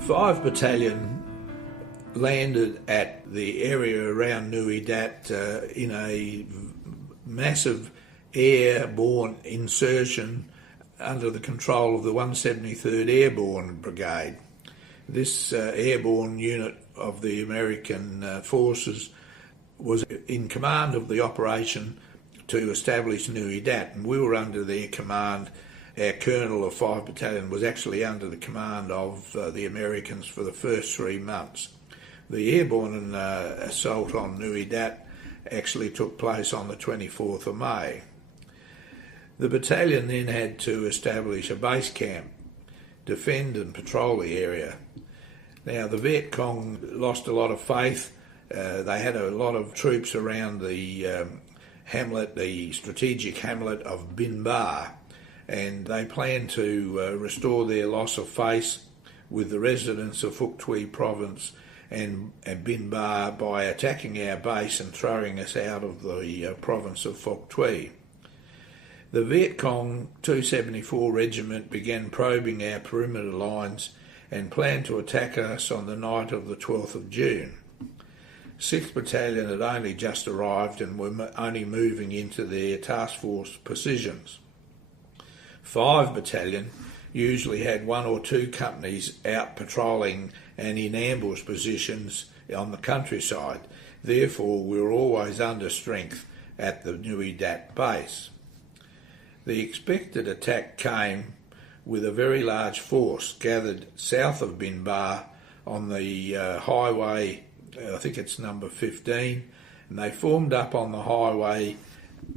5 Battalion landed at the area around Nui Dat in a massive airborne insertion under the control of the 173rd Airborne Brigade. This airborne unit of the American forces was in command of the operation to establish Nui Dat, and we were under their command. Our colonel of 5 Battalion was actually under the command of the Americans for the first 3 months. The airborne assault on Nui Dat actually took place on the 24th of May. The battalion then had to establish a base camp, defend and patrol the area. Now, the Viet Cong lost a lot of faith. They had a lot of troops around the hamlet, the strategic hamlet of Bin Ba, and they planned to restore their loss of faith with the residents of Phuoc Tuy province and Bin Ba by attacking our base and throwing us out of the province of Phuoc Tuy. The Viet Cong 274 Regiment began probing our perimeter lines and planned to attack us on the night of the 12th of June. 6th Battalion had only just arrived and were only moving into their task force positions. 5 Battalion usually had 1 or 2 companies out patrolling and in ambush positions on the countryside. Therefore, we were always under strength at the Nui Dat base. The expected attack came with a very large force gathered south of Bin Ba on the highway, I think it's number 15, and they formed up on the highway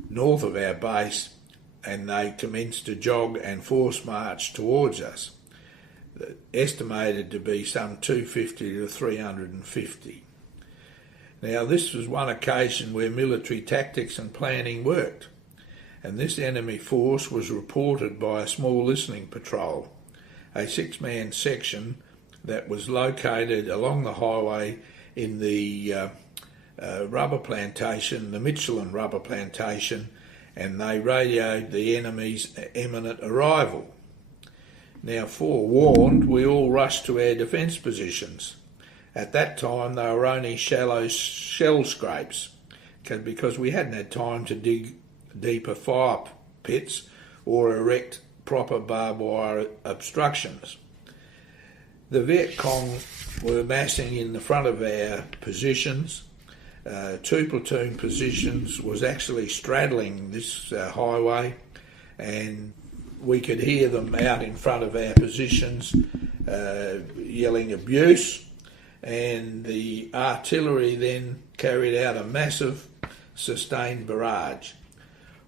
north of our base, and they commenced to jog and force march towards us, estimated to be some 250 to 350. Now, this was one occasion where military tactics and planning worked, and this enemy force was reported by a small listening patrol, a 6-man section that was located along the highway in the rubber plantation, the Michelin rubber plantation, and they radioed the enemy's imminent arrival. Now, forewarned, we all rushed to our defence positions. At that time, they were only shallow shell scrapes, because we hadn't had time to dig deeper fire pits or erect proper barbed wire obstructions. The Viet Cong were massing in the front of our positions. 2 platoon positions was actually straddling this highway, and we could hear them out in front of our positions yelling abuse, and the artillery then carried out a massive sustained barrage.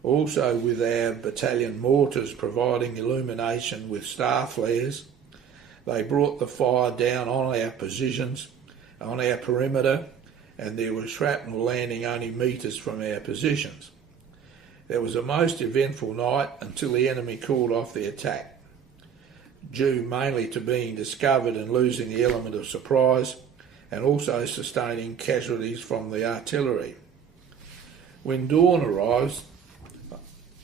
Also, with our battalion mortars providing illumination with star flares, they brought the fire down on our positions, on our perimeter, and there was shrapnel landing only metres from our positions. It was a most eventful night until the enemy called off the attack, due mainly to being discovered and losing the element of surprise, and also sustaining casualties from the artillery. When dawn arrives,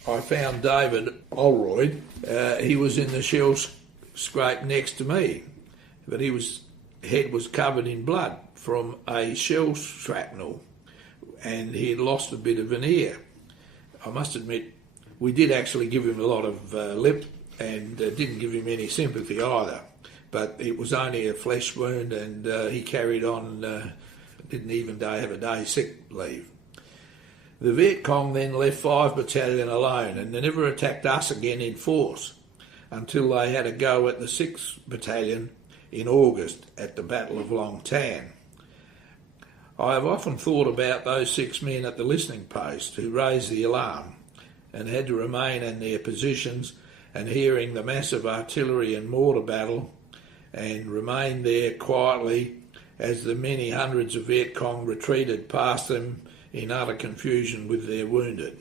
I found David Olroyd. He was in the shell scrape next to me, but his head was covered in blood from a shell shrapnel, and he had lost a bit of an ear. I must admit, we did actually give him a lot of lip and didn't give him any sympathy either, but it was only a flesh wound, and he carried on, didn't even have a day's sick leave. The Viet Cong then left 5 Battalion alone, and they never attacked us again in force until they had a go at the 6th Battalion in August at the Battle of Long Tan. I have often thought about those 6 men at the listening post who raised the alarm and had to remain in their positions and hearing the massive artillery and mortar battle, and remained there quietly as the many hundreds of Viet Cong retreated past them in utter confusion with their wounded.